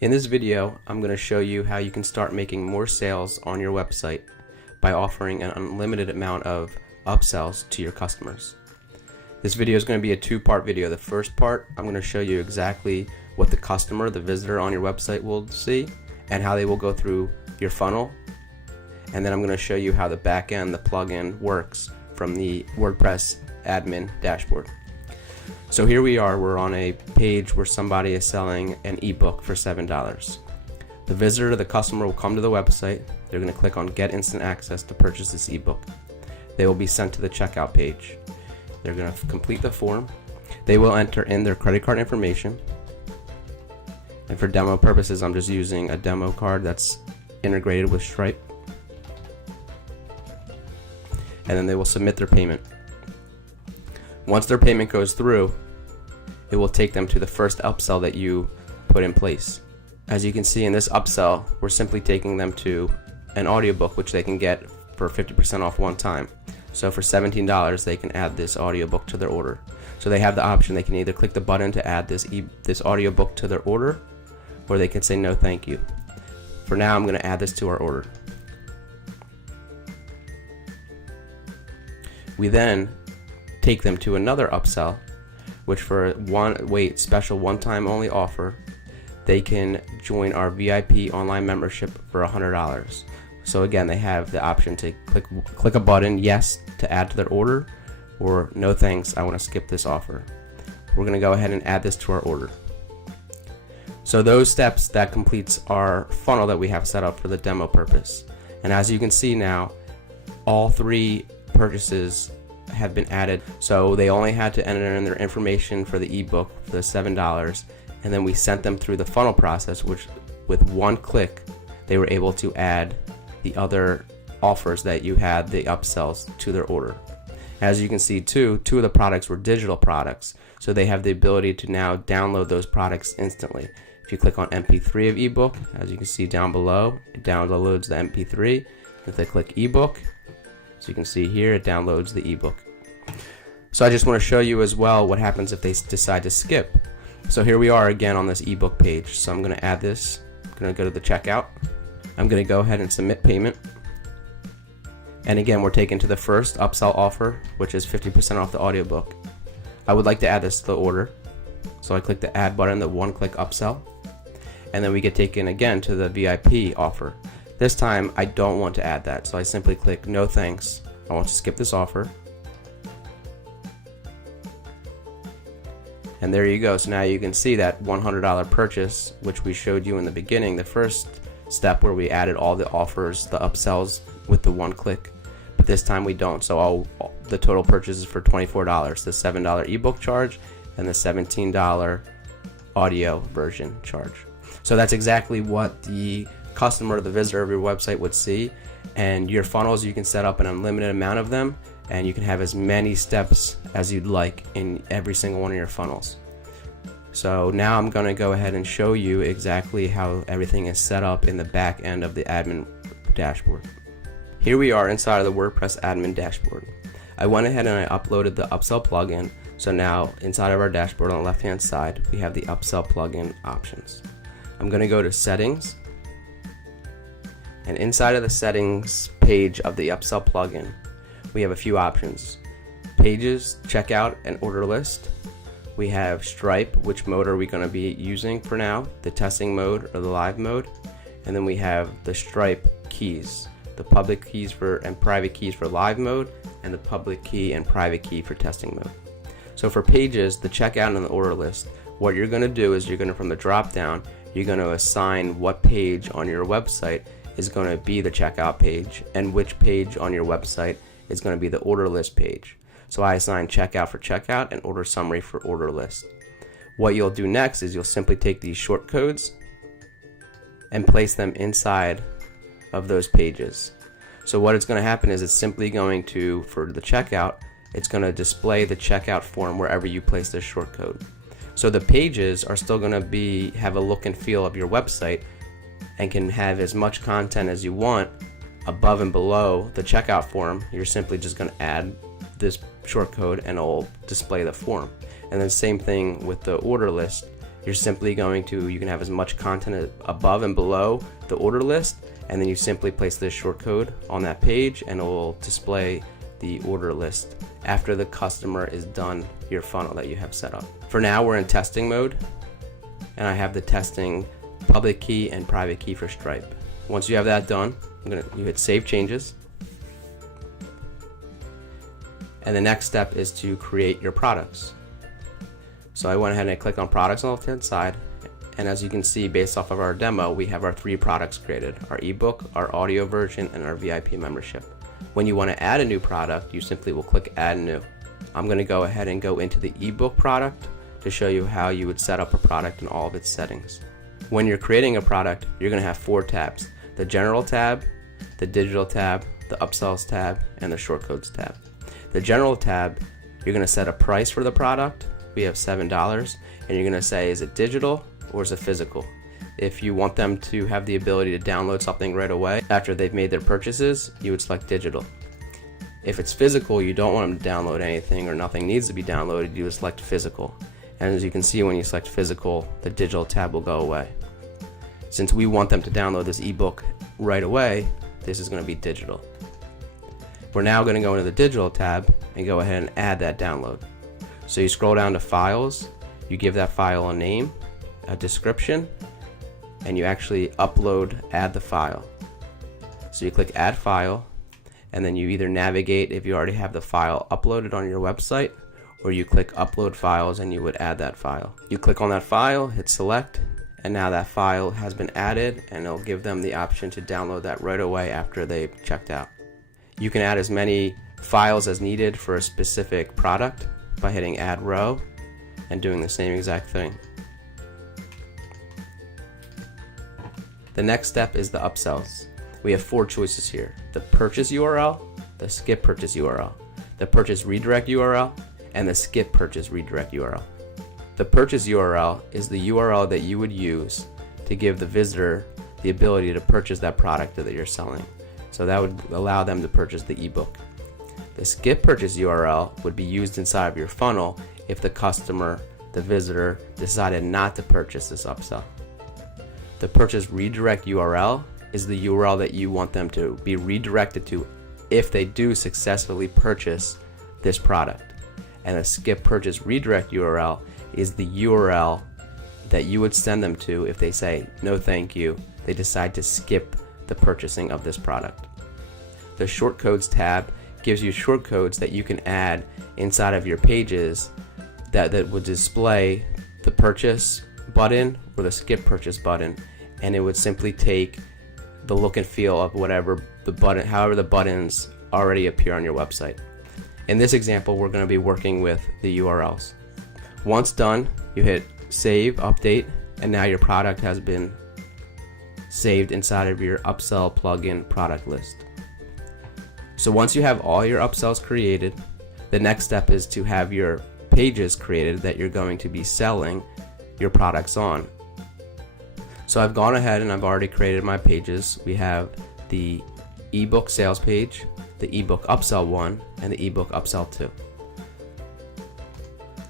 In this video, I'm going to show you how you can start making more sales on your website by offering an unlimited amount of upsells to your customers. This video is going to be a two-part video. The first part, I'm going to show you exactly what the customer, the visitor on your website will see and how they will go through your funnel. And then I'm going to show you how the backend, the plugin works from the WordPress admin dashboard. So here we are, we're on a page where somebody is selling an ebook for $7. The visitor, the customer, will come to the website. They're going to click on Get Instant Access to purchase this ebook. They will be sent to the checkout page. They're going to complete the form. They will enter in their credit card information. And for demo purposes, I'm just using a demo card that's integrated with Stripe. And then they will submit their payment. Once their payment goes through, it will take them to the first upsell that you put in place. As you can see in this upsell, we're simply taking them to an audiobook which they can get for 50% off one time. So for $17, they can add this audiobook to their order. So they have the option, they can either click the button to add this audiobook to their order, or they can say no thank you. For now, I'm going to add this to our order. We then take them to another upsell, which for special one-time only offer, they can join our VIP online membership for $100. So again, they have the option to click a button, yes, to add to their order, or no thanks, I want to skip this offer. We're going to go ahead and add this to our order. So those steps, that completes our funnel that we have set up for the demo purpose. And as you can see now, all three purchases have been added. So they only had to enter in their information for the ebook for the $7, and then we sent them through the funnel process, which with one click they were able to add the other offers that you had, the upsells, to their order. As you can see two of the products were digital products, so they have the ability to now download those products instantly. If you click on MP3 of ebook, as you can see down below, it downloads the MP3. If they click ebook, so you can see here it downloads the ebook. So I just want to show you as well what happens if they decide to skip. So here we are again on this ebook page. So I'm going to add this. I'm going to go to the checkout. I'm going to go ahead and submit payment. And again, we're taken to the first upsell offer, which is 50% off the audiobook. I would like to add this to the order. So I click the add button, the one-click upsell. And then we get taken again to the VIP offer. This time, I don't want to add that, so I simply click no thanks. I want to skip this offer. And there you go. So now you can see that $100 purchase, which we showed you in the beginning, the first step where we added all the offers, the upsells with the one click. But this time we don't. So the total purchase is for $24, the $7 ebook charge and the $17 audio version charge. So that's exactly what the customer, the visitor of your website would see. And your funnels, you can set up an unlimited amount of them, and you can have as many steps as you'd like in every single one of your funnels. So now I'm going to go ahead and show you exactly how everything is set up in the back end of the admin dashboard. Here we are inside of the WordPress admin dashboard. I went ahead and I uploaded the upsell plugin. So now inside of our dashboard on the left hand side, we have the upsell plugin options. I'm going to go to settings. And inside of the settings page of the upsell plugin, we have a few options: pages, checkout, and order list. We have Stripe, which mode are we going to be using for now, the testing mode or the live mode. And then we have the Stripe keys, the public keys and private keys for live mode, and the public key and private key for testing mode. So for pages, the checkout and the order list, what you're going to do is you're going to, from the drop down, you're going to assign what page on your website is going to be the checkout page and which page on your website is going to be the order list page. So I assign checkout for checkout and order summary for order list. What you'll do next is you'll simply take these short codes and place them inside of those pages. So what it's going to happen is it's simply going to, for the checkout, it's going to display the checkout form wherever you place this short code. So the pages are still going to have a look and feel of your website and can have as much content as you want above and below the checkout form. You're simply just going to add this short code and it'll display the form. And then same thing with the order list. you're simply going to, you can have as much content above and below the order list, and then you simply place this short code on that page and it will display the order list after the customer is done your funnel that you have set up. For now, we're in testing mode, and I have the testing public key and private key for Stripe. Once you have that done, you hit save changes. And the next step is to create your products. So I went ahead and I clicked on products on the left hand side, and as you can see, based off of our demo, we have our 3 products created: our ebook, our audio version, and our VIP membership. When you want to add a new product, you simply will click add new. I'm going to go ahead and go into the ebook product to show you how you would set up a product in all of its settings. When you're creating a product, you're going to have 4 tabs: the general tab, the digital tab, the upsells tab, and the shortcodes tab. The general tab, you're going to set a price for the product. We have $7, and you're going to say, is it digital or is it physical? If you want them to have the ability to download something right away after they've made their purchases, you would select digital. If it's physical, you don't want them to download anything or nothing needs to be downloaded, you would select physical. And as you can see, when you select physical, the digital tab will go away. Since we want them to download this ebook right away, this is going to be digital. We're now going to go into the digital tab and go ahead and add that download. So you scroll down to files, you give that file a name, a description, and you actually add the file. So you click add file, and then you either navigate if you already have the file uploaded on your website, or you click upload files and you would add that file. You click on that file, hit select, and now that file has been added, and it'll give them the option to download that right away after they've checked out. You can add as many files as needed for a specific product by hitting add row and doing the same exact thing. The next step is the upsells. We have 4 choices here: the purchase URL, the skip purchase URL, the purchase redirect URL, and the skip purchase redirect URL. The purchase URL is the URL that you would use to give the visitor the ability to purchase that product that you're selling. So that would allow them to purchase the ebook. The skip purchase URL would be used inside of your funnel if the customer, the visitor, decided not to purchase this upsell. The purchase redirect URL is the URL that you want them to be redirected to if they do successfully purchase this product. And the skip purchase redirect URL is the URL that you would send them to if they say no thank you, they decide to skip the purchasing of this product. The shortcodes tab gives you shortcodes that you can add inside of your pages that would display the purchase button or the skip purchase button, and it would simply take the look and feel of whatever the button, however the buttons already appear on your website. In this example, we're going to be working with the URLs. Once done, you hit save, update, and now your product has been saved inside of your upsell plugin product list. So once you have all your upsells created, the next step is to have your pages created that you're going to be selling your products on. So I've gone ahead and I've already created my pages. We have the ebook sales page, the ebook upsell 1, and the ebook upsell 2.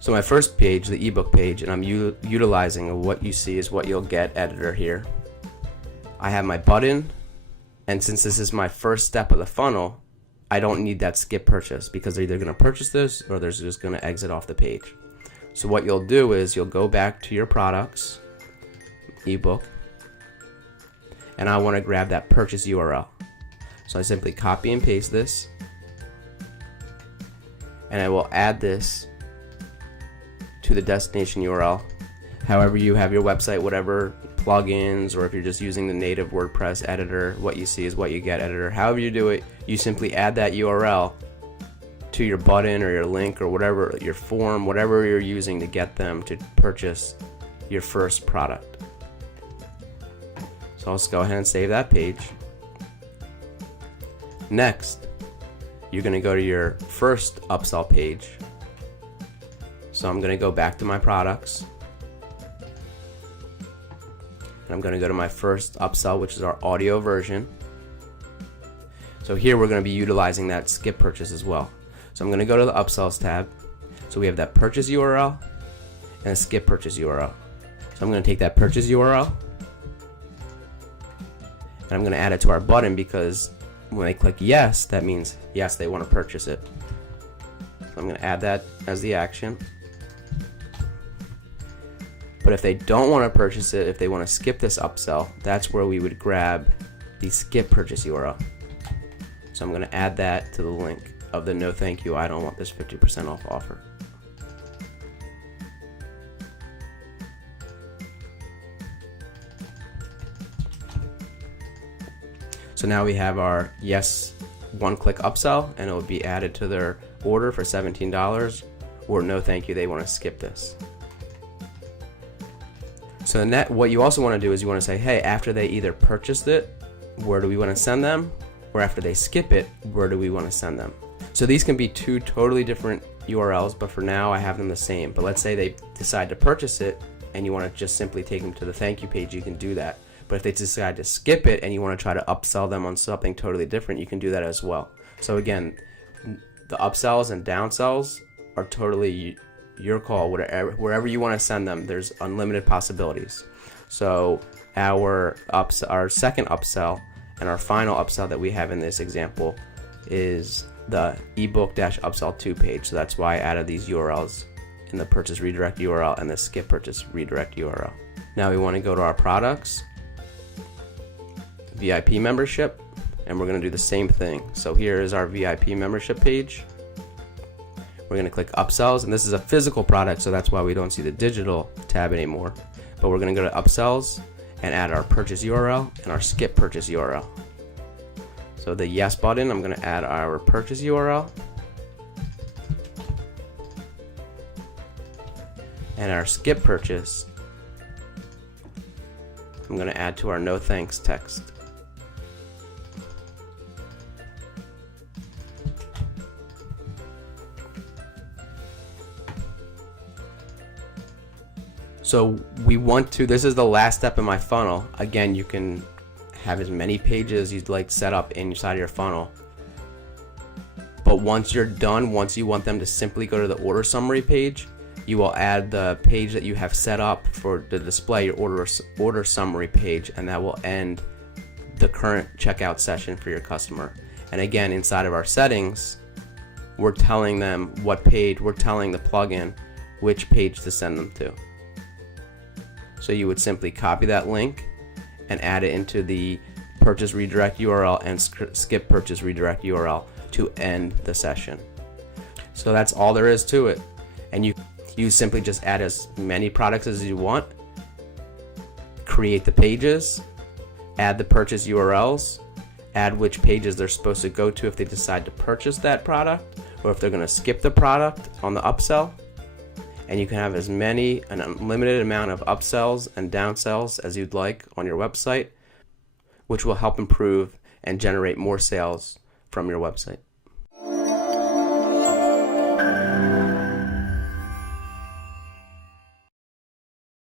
So my first page, the ebook page, and I'm utilizing what you see is what you'll get editor here. I have my button, and since this is my first step of the funnel, I don't need that skip purchase because they're either going to purchase this or they're just going to exit off the page. So what you'll do is you'll go back to your products, ebook, and I want to grab that purchase URL. So I simply copy and paste this, and I will add this to the destination URL. However you have your website, whatever plugins, or if you're just using the native WordPress editor, what you see is what you get editor. However you do it, you simply add that URL to your button or your link or whatever, your form, whatever you're using to get them to purchase your first product. So let's go ahead and save that page. Next, you're going to go to your first upsell page. So I'm going to go back to my products. And I'm going to go to my first upsell, which is our audio version. So here we're going to be utilizing that skip purchase as well. So I'm going to go to the upsells tab. So we have that purchase URL and a skip purchase URL. So I'm going to take that purchase URL and I'm going to add it to our button, because when they click yes, that means yes, they want to purchase it. So I'm going to add that as the action. But if they don't want to purchase it, if they want to skip this upsell, that's where we would grab the skip purchase URL. So I'm going to add that to the link of the no thank you, I don't want this 50% off offer. So now we have our yes one-click upsell, and it will be added to their order for $17, or no thank you, they want to skip this. So what you also want to do is you want to say, hey, after they either purchased it, where do we want to send them? Or after they skip it, where do we want to send them? So these can be two totally different URLs, but for now I have them the same. But let's say they decide to purchase it and you want to just simply take them to the thank you page, you can do that. But if they decide to skip it and you want to try to upsell them on something totally different, you can do that as well. So again, the upsells and downsells are totally your call. Wherever you want to send them, there's unlimited possibilities. So our second upsell and our final upsell that we have in this example is the ebook-upsell 2 page. So that's why I added these URLs in the purchase redirect URL and the skip purchase redirect URL. Now we want to go to our products, VIP membership, and we're going to do the same thing. So here is our VIP membership page. We're going to click upsells, and this is a physical product, so that's why we don't see the digital tab anymore. But we're going to go to upsells and add our purchase URL and our skip purchase URL. So the yes button, I'm going to add our purchase URL and our skip purchase, I'm going to add to our no thanks text. So this is the last step in my funnel. Again, you can have as many pages you'd like set up inside your funnel. But once you're done, once you want them to simply go to the order summary page, you will add the page that you have set up for the display, your order summary page, and that will end the current checkout session for your customer. And again, inside of our settings, we're telling them what page, we're telling the plugin which page to send them to. So you would simply copy that link and add it into the purchase redirect URL and skip purchase redirect URL to end the session. So that's all there is to it. And you simply just add as many products as you want, create the pages, add the purchase URLs, add which pages they're supposed to go to if they decide to purchase that product, or if they're going to skip the product on the upsell. And you can have an unlimited amount of upsells and downsells as you'd like on your website, which will help improve and generate more sales from your website.